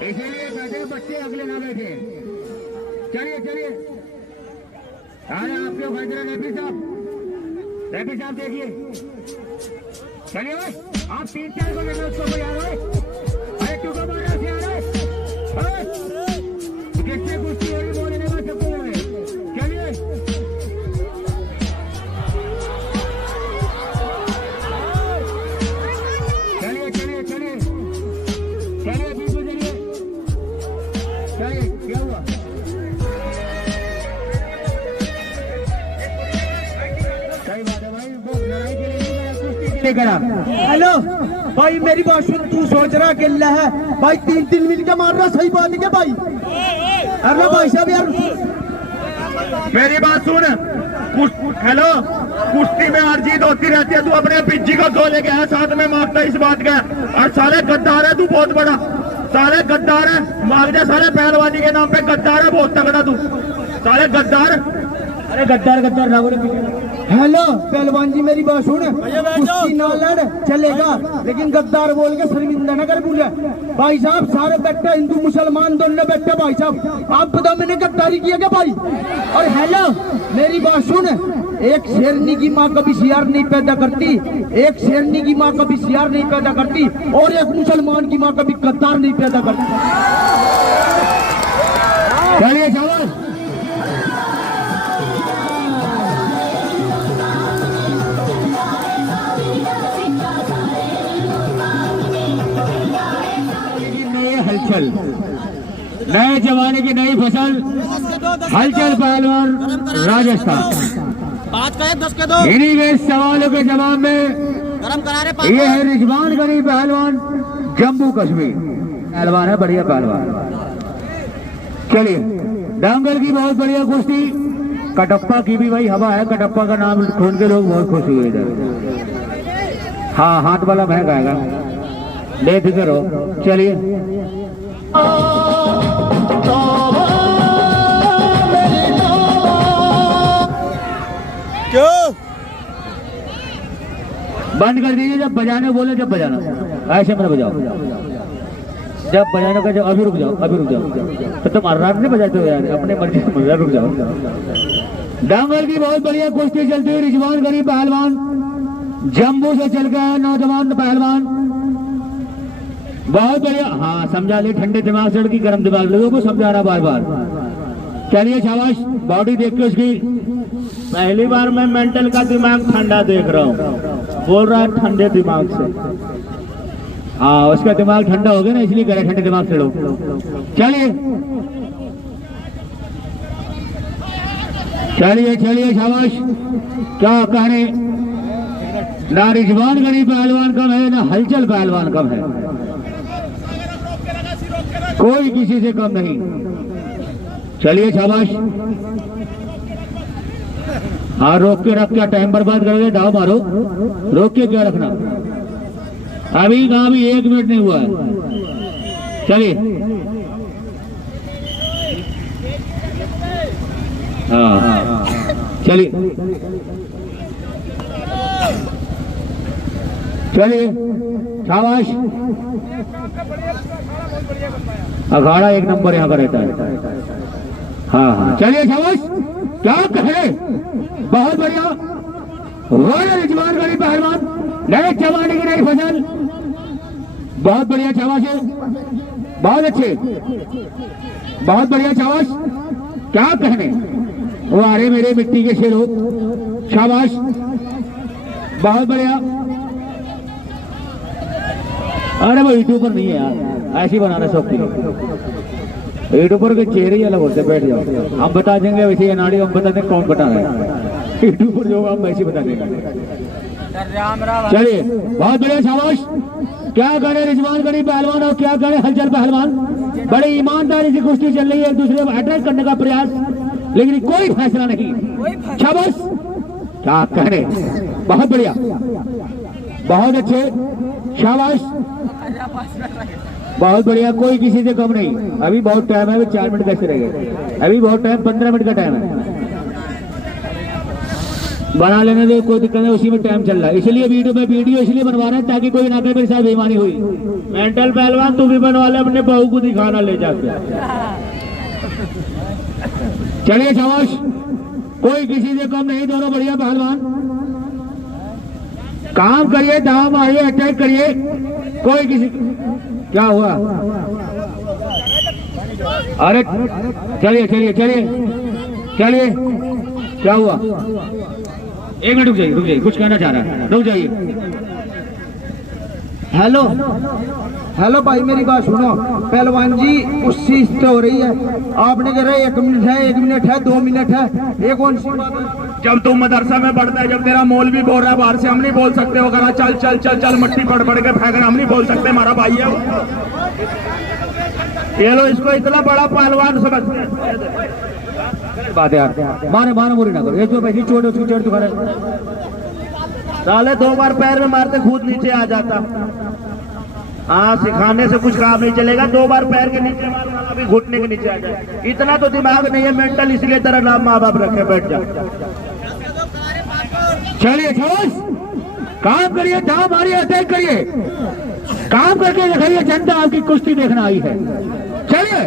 इसीलिए बैठे बच्चे अगले ना बैठे। चलिए चलिए, अरे आपके फैसले रफी साहब देखिए। चलिए भाई, आप 3-4 को लेकर उसको कोई आ रहे। अरे टूका मार रहा है, किससे कुश्ती हो रही बोलने का सबको बोले। चलिए चलिए चलिए चलिए चलिए बिल्कुल चलिए। चलिए क्या हुआ? सही बात है भाई, वो लड़ाई के लिए कुश्ती के लिए करा। हेलो भाई, मेरी बात सुन। तू सोच रहा अकेला है भाई, 3-3 मिल के मार रहा। सही बात है क्या भाई? अरे भाई साहब यार, मेरी बात सुन। हेलो, कुश्ती में हार जीत होती रहती है। तू अपने पिज्जी को धो लेके आया, साथ में मांगता इस बात का। और सारे गद्दार है तू, बहुत बड़ा सारे गद्दार है। मांग जा सारे पहलवानी के नाम पे गद्दार है, बहुत तगड़ा तू, सारे गद्दार। अरे गद्दार गद्दार ना बोले। हेलो पहलवान जी, मेरी बात सुन। कुश्ती ना लड़ चलेगा, लेकिन गद्दार बोल के शर्मिंदा न कर पूरे। भाई साहब सारे बैठे, हिंदू मुसलमान दोनों बैठे। भाई साहब आप बताओ मैंने गद्दारी किया क्या भाई? और हेलो मेरी बात सुन, एक शेरनी की माँ कभी सियार नहीं पैदा करती, एक शेरनी की माँ कभी सियार नहीं पैदा करती, और एक मुसलमान की माँ कभी गद्दार नहीं पैदा करती। चलिए शाबाश। हलचल, नए जमाने की नई फसल, हलचल पहलवान राजस्थान। 5 का 10 के 2। इन्हीं के सवालों के जवाब में गरम करा रहे। ये है रिजवान गनी पहलवान, जम्मू कश्मीर पहलवान है, बढ़िया पहलवान। चलिए, दंगल की बहुत बढ़िया कुश्ती। कटप्पा की भी भाई हवा है, कटप्पा का नाम सुन के लोग बहुत खुश हुए इधर। हाँ, हाथ वाला महंगा आएगा, बेफिक्र हो। चलिए क्यों बंद कर दीजिए, जब बजाने बोले जब बजाना, ऐसे मत बजाओ। जब बजाने का, जब अभी रुक जाओ, अभी रुक जाओ। तो तुम अर्राब नहीं बजाते हो यार, अपने मर्जी से बजा, रुक जाओ। दंगल की बहुत बढ़िया कुश्ती चलती हुई। रिजवान गनी पहलवान जम्मू से चल गया, नौजवान पहलवान, बहुत बढ़िया। हाँ समझा ले, ठंडे दिमाग से लड़की गर्म दिमाग, लोगों को समझा रहा बार बार। चलिए शाबाश, बॉडी देख के उसकी। पहली बार मैं मेंटल का दिमाग ठंडा देख रहा हूँ, बोल रहा है ठंडे दिमाग से। हाँ उसका दिमाग ठंडा हो गया ना, इसलिए करे ठंडे दिमाग से लोग। चलिए चलिए चलिए शाबाश। क्या कहने, ना रिजवान गनी पहलवान कम है, ना हलचल पहलवान कम है, कोई किसी से कम नहीं। चलिए शाबाश। हाँ रोक के रख, क्या टाइम बर्बाद करोगे, दाव मारो, रोक के क्या रखना। अभी कहाँ भी 1 मिनट नहीं हुआ है। चलिए हाँ चलिए चलिए शाबाश। अखाड़ा 1 नंबर यहाँ का रहता है। हाँ हाँ चलिए शाबाश। क्या कहे, बहुत बढ़िया। रिजवान गनी पहलवान, नए जमाने की नई फसल, बहुत बढ़िया शाबाश है, बहुत अच्छे, बहुत बढ़िया शाबाश। क्या कहने, वो आ रहे मेरे मिट्टी के शेर हो, शाबाश, बहुत बढ़िया। अरे वो यूट्यूब पर नहीं है यार, ऐसी बनाना शौक थी। यूट्यूबर के चेहरे ही अलग होते, बैठ जाओ, हम बता देंगे वैसे अनाड़ी, हम बता देंगे कौन बता रहे हैं। यूट्यूबर जो हम वैसे बता देंगे। चलिए बहुत बढ़िया शाबाश। क्या करे रिजवान गनी पहलवान और क्या करे हलचल पहलवान, बड़े ईमानदारी से कुश्ती चल रही है, एक दूसरे को अटैक करने का प्रयास, लेकिन कोई फैसला नहीं। शाबाश, क्या करे, बहुत बढ़िया, बहुत अच्छे, शाबाश, बहुत बढ़िया, कोई किसी से कम नहीं। अभी बहुत टाइम है, अभी 4 मिनट कैसे रह गए, अभी बहुत टाइम, 15 मिनट का टाइम है। बना लेने दे, कोई दिक्कत नहीं, उसी में टाइम चल रहा है। इसलिए वीडियो इसलिए बनवा रहे हैं ताकि कोई ना कहे मेरे साथ बेईमानी हुई। मेंटल पहलवान तू भी बनवा ले, अपने बहू को दिखाना ले जाके। चलिए शाबाश, कोई किसी से कम नहीं, दोनों बढ़िया पहलवान। काम करिए, दाव मारिए, अटैक करिए, कोई किसी। क्या हुआ? अरे चलिए चलिए चलिए चलिए, क्या हुआ? एक मिनट रुक जाइए, कुछ कहना चाह रहा है, रुक जाइए। हेलो हेलो भाई, मेरी बात सुनो। पहलवान जी कुश्ती से हो रही है, आपने कह रहे 1 मिनट है, 1 मिनट है, 2 मिनट है, ये कौन सी बात है? जब तू मदरसा में पढ़ता है, जब तेरा मौल भी बोल रहा है बाहर से, हम नहीं बोल सकते हो करा चल चल चल चल मट्टी पड़ पड़ के फेंकना, हम नहीं बोल सकते, हमारा भाई है वो। ये लो, इसको इतना बड़ा पहलवान समझते हैं। बात है यार, मारे मुरी ना करो, ये जो पैसे चोट उसकी चोट दिखा रहे। साले 2 बार पैर में मारते खुद नीचे आ जाता। हाँ, सिखाने से कुछ काम नहीं चलेगा, 2 बार पैर के नीचे मारना, अभी घुटने के नीचे आ जाए। इतना तो दिमाग नहीं है, मेंटल, इसलिए तेरा नाम माँ बाप रखे, बैठ जा। चलिए शाबाश, काम करिए, दाव मारिए, अटैक करिए, काम करके दिखाइए, जनता आपकी कुश्ती देखना आई है। चलिए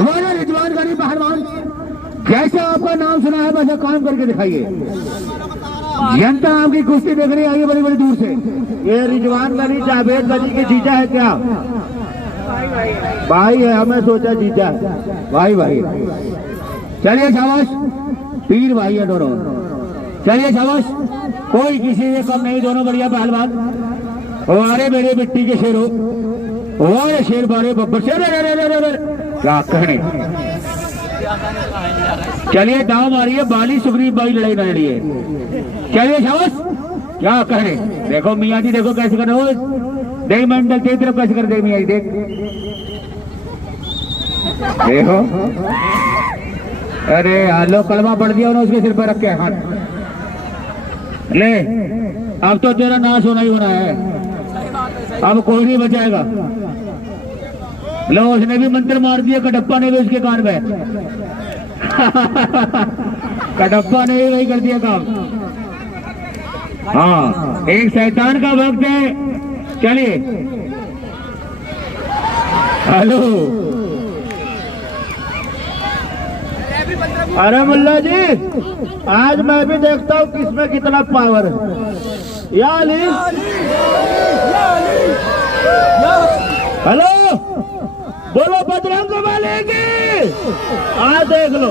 वाला रिजवान गनी पहलवान, जैसे आपका नाम सुना है वैसे काम करके दिखाइए, जनता आपकी कुश्ती देखने आई है बड़ी बड़ी दूर से। ये रिजवान गनी जावेद गनी के जीजा है क्या? भाई है, हमें सोचा जीजा है। भाई चलिए शाबाश, पीर भाई है दोनों। चलिए शाबाश, कोई किसी से कम नहीं, दोनों बढ़िया पहलवान। हमारे मेरे मिट्टी के शेर हो, वो शेर बारे बब्बर शेर, क्या कहने। चलिए दाव मारिए, बाली सुग्रीव भाई लड़ाई ना लड़िए। चलिए शाबाश, क्या कहने। देखो मियाँ जी, देखो कैसे कर रहे हो, देख मंडल तेरी तरफ कैसे कर दे मियाँ जी, देख देखो। अरे आलो, कलमा पड़ दिया उन्होंने उसके सिर पर रख के हाथ। ले, अब तो तेरा नाश होना ही होना है, अब कोई नहीं बचाएगा। लो, उसने भी मंत्र मार दिया, कटप्पा ने भी उसके कान में। कटप्पा ने भी वही कर दिया काम। हाँ, एक शैतान का वक्त है। चलिए, हेलो। अरे मुल्ला जी, आज मैं भी देखता हूँ किसमें कितना पावर है। या अली, हेलो, बोलो बजरंग बली की, आज देख लो।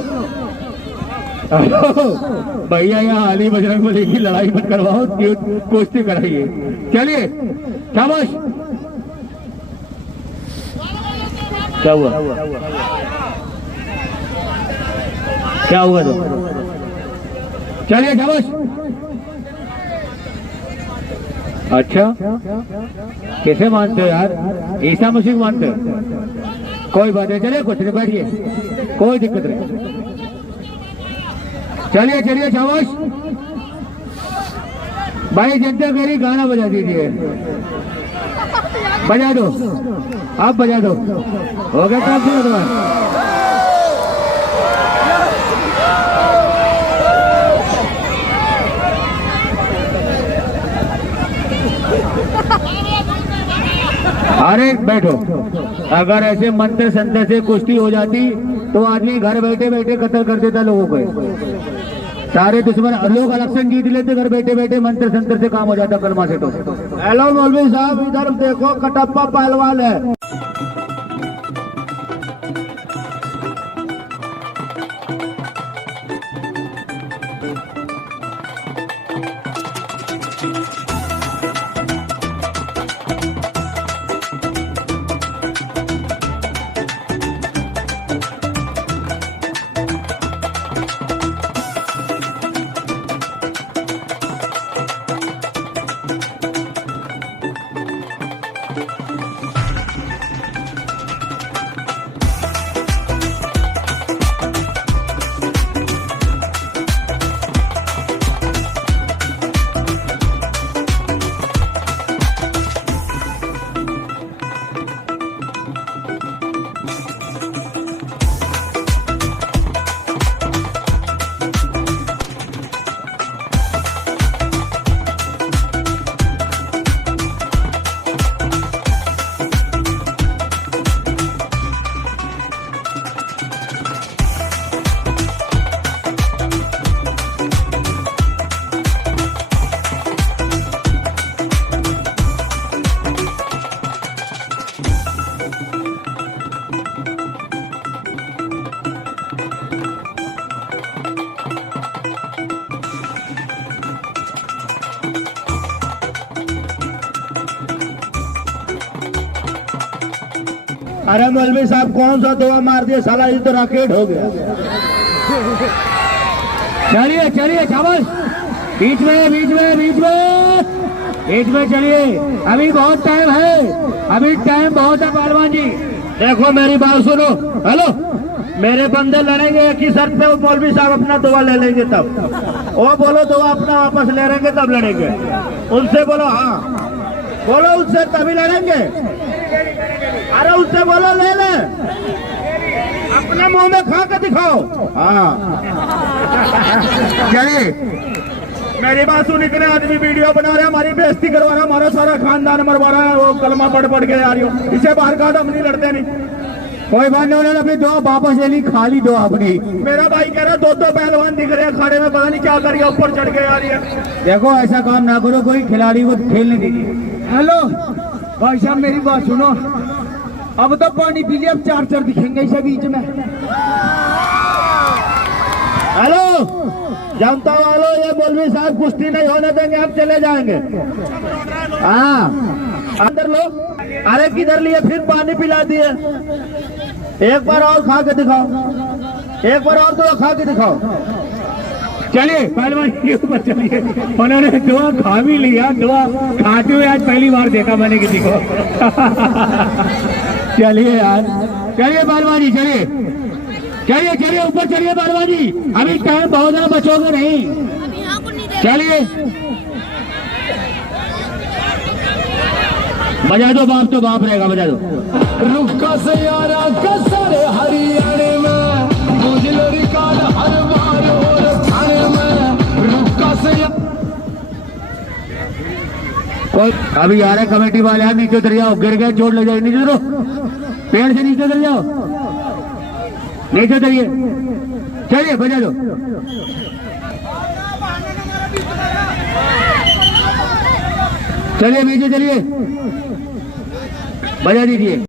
भैया यहाँ अली बजरंग बली की लड़ाई मत करवाओ, कुश्ती कराइए। चलिए शाबाश। क्या हुआ? क्या हुआ तो? चलिए शाबाश। अच्छा, कैसे मानते हो यार? ईसा मसीह मानते हो? कोई बात नहीं, चलिए कुछ नहीं, बैठिए, कोई दिक्कत नहीं। चलिए चलिए शाबाश भाई, जनता कह रही गाना बजा दीजिए, बजा दो, आप बजा दो, हो गया काम से तुम्हारा। अरे बैठो, अगर ऐसे मंत्र संतर से कुश्ती हो जाती तो आदमी घर बैठे बैठे कत्ल कर देता लोगों को। सारे दुश्मन लोग इलेक्शन जीत लेते, घर बैठे बैठे मंत्र संतर से काम हो जाता, कलमा से। तो हेलो मौलवी साहब, इधर देखो, कटप्पा पहलवान है। अरे मौलवी साहब कौन सा दुआ मार दिया साला, ये तो रॉकेट हो गया। चलिए चलिए शाबाश, बीच में बीच में बीच में बीच में चलिए, अभी बहुत टाइम है, अभी टाइम बहुत है पहलवान जी। देखो मेरी बात सुनो, हेलो, मेरे बंदे लड़ेंगे एक ही शर्त पे, वो मौलवी साहब अपना दुआ ले लेंगे तब। वो बोलो दुआ अपना वापस ले लेंगे तब लड़ेंगे। उनसे बोलो हाँ, बोलो उससे तभी लड़ेंगे। अरे उससे बोलो ले ले, अपने मुंह में खा के दिखाओ। हाँ चलिए मेरी बात सुन, इतने आदमी वीडियो बना रहे हैं, हमारी बेइज्जती करवा रहा है, हमारा सारा खानदान मरवा रहा है, वो कलमा पढ़ पढ़ के आ रही हो, इसे बाहर का हम नहीं लड़ते नहीं। कोई बात नहीं, उन्होंने अपनी दुआ वापस ले ली, खाली दुआ अपनी। मेरा भाई कह रहा दो पहलवान दिख रहे हैं खाड़े में, पता नहीं क्या कर रही है, ऊपर चढ़ के आ रही है। देखो ऐसा काम ना करो, कोई खिलाड़ी को खेलने दीजिए। हेलो भाई साहब मेरी बात सुनो, अब तो पानी पी लिया, अब चार दिखेंगे इसे बीच में। हेलो जनता वालों, ये मौलवी साहब कुश्ती नहीं होने देंगे, हम चले जाएंगे। हाँ अंदर लो। अरे किधर लिए, फिर पानी पिला दिए। एक बार और खा के दिखाओ, एक बार और तो खा के दिखाओ। चलिए पहलवान के ऊपर चलिए, उन्होंने दुआ खा भी लिया, दुआ खाते हुए आज पहली बार देखा मैंने किसी को। चलिए यार, चलिए पहलवान जी, चलिए चलिए चलिए ऊपर चलिए पहलवान जी, अभी टाइम बहुत है, बचोगे नहीं। अभी यहाँ को नहीं दे चलिए बजा दो बाप, तो बाप रहेगा, बजा दो। रुका से यारा कसर हरियाणे में, मुझे रिकॉर्ड हर बार और थाने में, रुका से अभी आ रहे कमेटी वाले हैं, नीचे उतर जाओ, गिर गए चोट लग जाएगी, नीचे उतरो, पेड़ से नीचे उतर जाओ, नीचे उतरिए, चलिए बजा दो। चलिए नीचे चलिए, बजा दीजिए।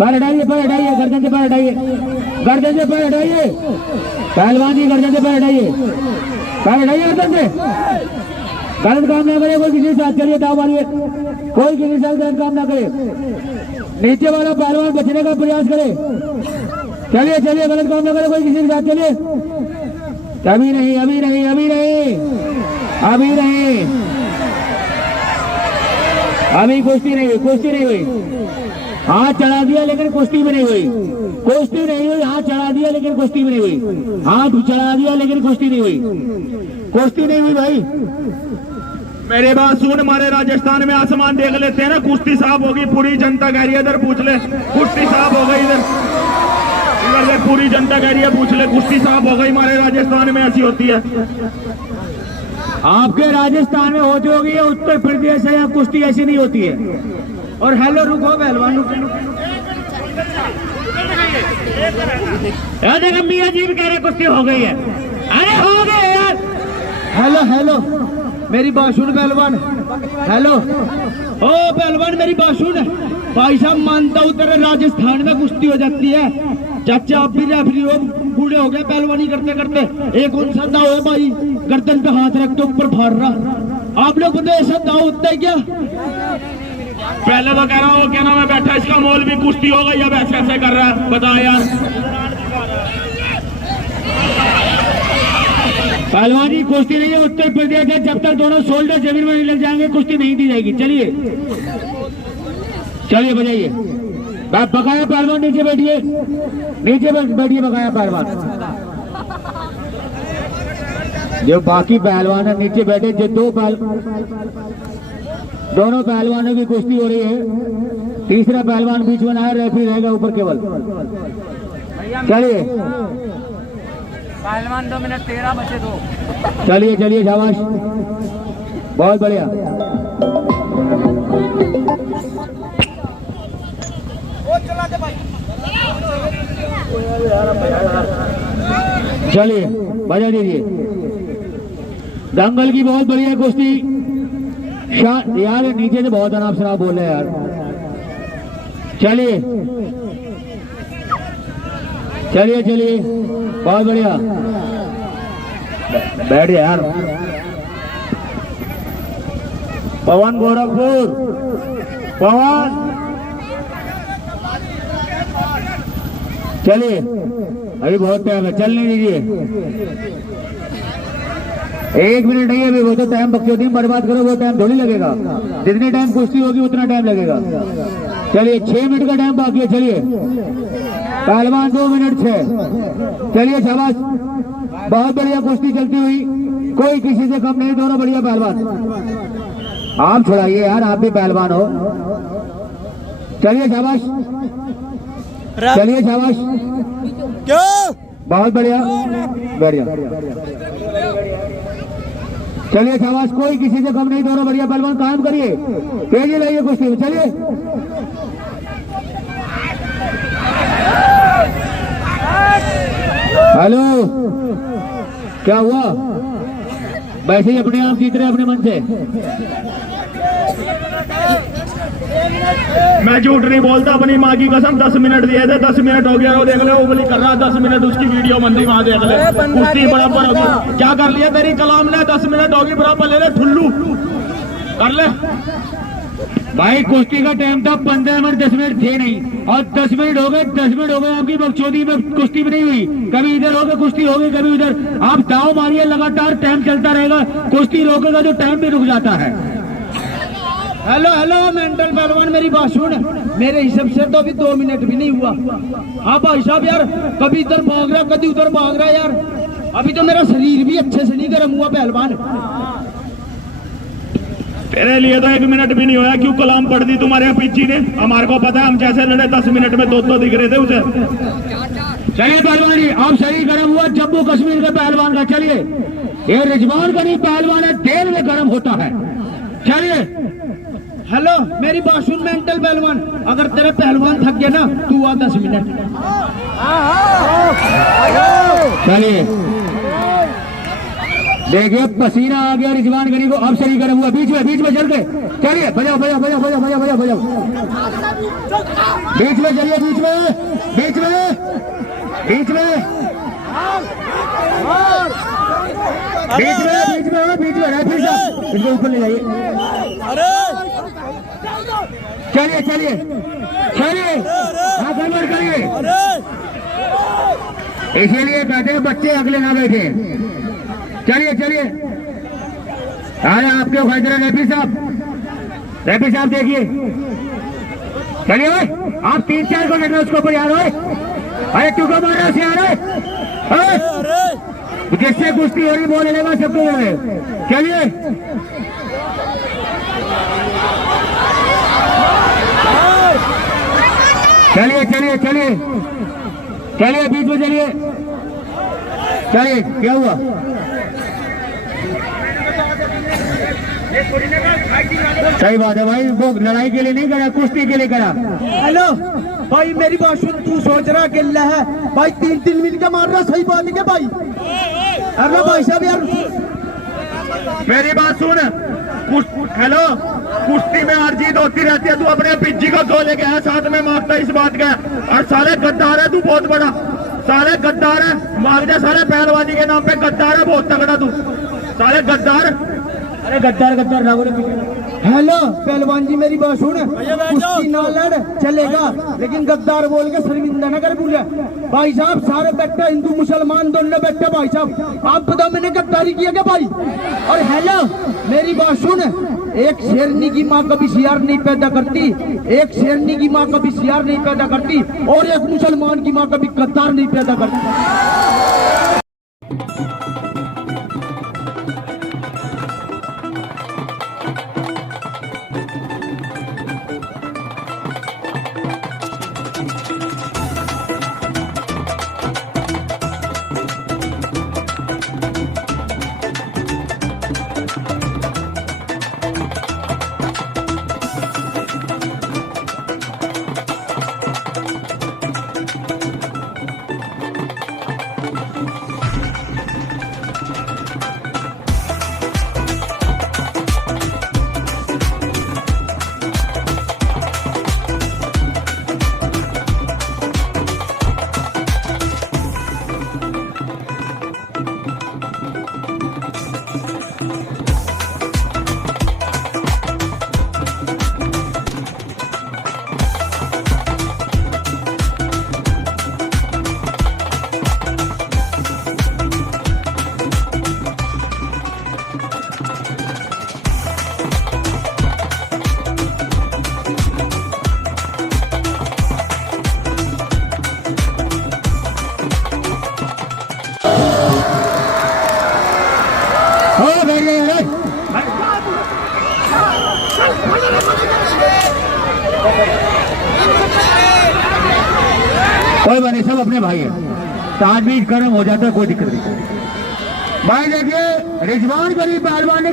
पैर हटाइए, पैर हटाइए, गर्दन से पैर हटाइए, गर्दन से पैर हटाइए, पहलवान जी गर्दन से पैर हटाइए, पैर हटाइए गर्दन से। गलत काम ना करे कोई किसी के साथ। चलिए दाव मारिए, कोई किसी के साथ गलत काम ना करे। नीचे वाला पहलवान बचने का प्रयास करे। चलिए चलिए, गलत काम ना करे कोई किसी के साथ। चलिए, अभी नहीं, अभी नहीं, अभी नहीं, अभी नहीं, अभी कुश्ती नहीं हुई, कुश्ती नहीं हुई। हाथ चढ़ा दिया लेकिन कुश्ती भी नहीं हुई, कुश्ती नहीं हुई। हाथ चढ़ा दिया लेकिन कुश्ती भी नहीं हुई, हाथ चढ़ा दिया लेकिन कुश्ती नहीं हुई, कुश्ती नहीं हुई भाई। मेरे बात सुन, हमारे राजस्थान में आसमान देख लेते हैं ना, कुश्ती साफ होगी, पूरी जनता कह रही है, इधर पूछ ले कुश्ती साफ हो गई, इधर इधर पूरी जनता कह रही है, पूछ ले कुश्ती साफ हो गई। हमारे राजस्थान में ऐसी होती है। आपके राजस्थान में होती होगी, उत्तर प्रदेश है, यहाँ कुश्ती ऐसी नहीं होती है। और हेलो रुको पहलवान, देखो मियाँ जी भी कह रहे कुश्ती हो गई है। अरे हो गई यार। हेलो हेलो मेरी बात सुन पहलवान, हेलो ओ पहलवान मेरी बात सुन। भाई साहब मानता हूँ तेरे राजस्थान में कुश्ती हो जाती है, चाचा आप भी रेफरी हो, बूढ़े हो गए पहलवानी करते करते। एक कौन सा दाव है भाई, गर्दन पे हाथ रख के ऊपर फाड़ रहा। आप लोग को ऐसा दाव होता है क्या? पहले तो कह रहा हूँ क्या नाम है बैठा, इसका मोल भी कुश्ती हो गई, अब ऐसे ऐसे कर रहा है, बता यार। पहलवान जी कुश्ती नहीं है, उत्तर प्रदेश है। जब तक दोनों शोल्डर जमीन में नहीं लग जाएंगे कुश्ती नहीं दी जाएगी। चलिए चलिए बजाइए। बकाया पहलवान नीचे बैठिए, नीचे बैठिए बकाया पहलवान। जो बाकी पहलवान है नीचे बैठे। जो दोनों पहलवानों की कुश्ती हो रही है, तीसरा पहलवान बीच में आया, रेफरी रहेगा ऊपर केवल। चलिए पहलवान 2 मिनट 13 बचे 2। चलिए चलिए, शाबाश, बहुत बढ़िया। चलिए बजा दीजिए। दंगल की बहुत बढ़िया कुश्ती। यार नीचे से बहुत अनाप शनाप बोल रहे हैं यार। चलिए चलिए चलिए, बहुत बढ़िया, बैठ यार। पवन गोरखपुर, पवन चलिए, अभी बहुत टाइम है, चलने दीजिए। 1 मिनट नहीं है अभी, वो तो टाइम बकचोदी में बर्बाद करो, वो टाइम थोड़ी लगेगा। जितनी टाइम कुश्ती होगी उतना टाइम लगेगा। चलिए 6 मिनट का टाइम बाकी है। चलिए पहलवान 2 मिनट 6। चलिए शाबाश, बहुत बढ़िया कुश्ती चलती हुई, कोई किसी से कम नहीं, दोनों बढ़िया पहलवान। आप छुड़ाइए यार, आप भी पहलवान हो। चलिए शाबाश, चलिए शाबाश, क्यों? बहुत बढ़िया, बढ़िया। चलिए शाबाश, कोई किसी से कम नहीं, दोनों बढ़िया पहलवान। काम करिए, तेजी लाइए कुश्ती में। चलिए हेलो, क्या हुआ? वैसे ही अपने आप जीत रहे अपने मन से। मैं झूठ नहीं बोलता, अपनी माँ की कसम 10 मिनट दिए थे, 10 मिनट हो गया। वो देख ले, उंगली कर रहा, 10 मिनट उसकी वीडियो मंदी वहां देख ले। कुश्ती बराबर होगी, क्या कर लिया तेरी कलाम ने? 10 मिनट होगी बराबर, ले ले ठुल्लू कर ले भाई। कुश्ती का टाइम था 15 मिनट, 10 मिनट थे नहीं, और 10 मिनट हो गए, 10 मिनट हो गए आपकी बकचोदी में। कुश्ती भी नहीं हुई, कभी इधर हो गए कुश्ती हो गई, कभी उधर। आप दाव मारिए लगातार, टाइम चलता रहेगा। कुश्ती रोकेगा तो टाइम भी रुक जाता है। हेलो हेलो मेंटल पहलवान मेरी बात सुन। मेरे हिसाब से तो अभी 2 मिनट भी नहीं हुआ। हाँ भाई साहब यार, कभी इधर भाग रहा, कभी उधर भाग रहा यार। अभी तो मेरा शरीर भी अच्छे से नहीं गर्म हुआ पहलवान। तेरे लिए तो 1 मिनट भी नहीं होया। क्यों कलाम पढ़ दी तुम्हारे यहाँ पिच्ची ने? हमारे को पता है, हम जैसे लड़े 10 मिनट में 2 दिख रहे थे उसे। चलिए पहलवान जी, आप शरीर गर्म हुआ जम्मू कश्मीर के पहलवान का। चलिए, ये रिजवान का नहीं पहलवान है, तेल में गर्म होता है। चलिए हेलो मेरी बात सुन मेंटल पहलवान, अगर तेरे पहलवान थक गया ना, तू आ 10 मिनट। चलिए देखिए पसीना आ गया रिजवान गनी को, अब सही करे हुआ बीच में चल के चलिए, बजाओ बजाओ बजाओ बजाओ बजाओ बजाओ बजाओ, बीच में चलिए, बीच में बीच में बीच में बीच में बीच में रेफरी साहब इसको ऊपर ले जाइए। चलिए चलिए चलिए, हाँ गड़बड़ करिए, इसीलिए कहते हैं बच्चे अगले ना बैठे। चलिए चलिए, अरे आपके फैसला रेफरी साहब देखिए, चलिए भाई आप 3-4 को लेकर उसको ऊपर यार, अरे क्यों को मार रहे हो यार, जिससे कुश्ती हो रही बोल लेगा सबको। चलिए चलिए चलिए चलिए चलिए, बीच में चलिए, चलिए क्या हुआ? सही बात है भाई, वो लड़ाई के लिए नहीं करा, कुश्ती के लिए करा। हेलो भाई मेरी बात सुन, तू सोच रहा अकेला है भाई, 3 मिल के मार रहा, सही बात है क्या भाई? अरे भाई साहब यार मेरी बात सुन, हेलो, कुश्ती में हार जीत होती रहती है, तू अपने पिज्जी को धो लेके आया, साथ में मांगता इस बात का, और साले गद्दार है तू बहुत बड़ा, साले गद्दार है, मांग जा साले पहलवानी के नाम पे गद्दार है बहुत तगड़ा तू, साले गद्दार। अरे गद्दार ना बोले। हेलो पहलवान जी मेरी बात सुन, कुश्ती ना लड़ चलेगा, लेकिन गद्दार बोल के शर्मिंदा न कर भूल भाई साहब। सारे बैठे हिंदू मुसलमान दोनों बैठे भाई साहब, आप बताओ मैंने गद्दारी किया क्या भाई? और हेलो मेरी बात सुन, एक शेरनी की माँ कभी सियार नहीं पैदा करती, एक शेरनी की माँ कभी सियार नहीं पैदा करती, और एक मुसलमान की माँ कभी गद्दार नहीं पैदा करती। कोई बात नहीं, सब अपने भाई है, ताजवीज कर्म हो जाता है, कोई दिक्कत नहीं। भाई देखिए रिजवान गनी पहलवान ने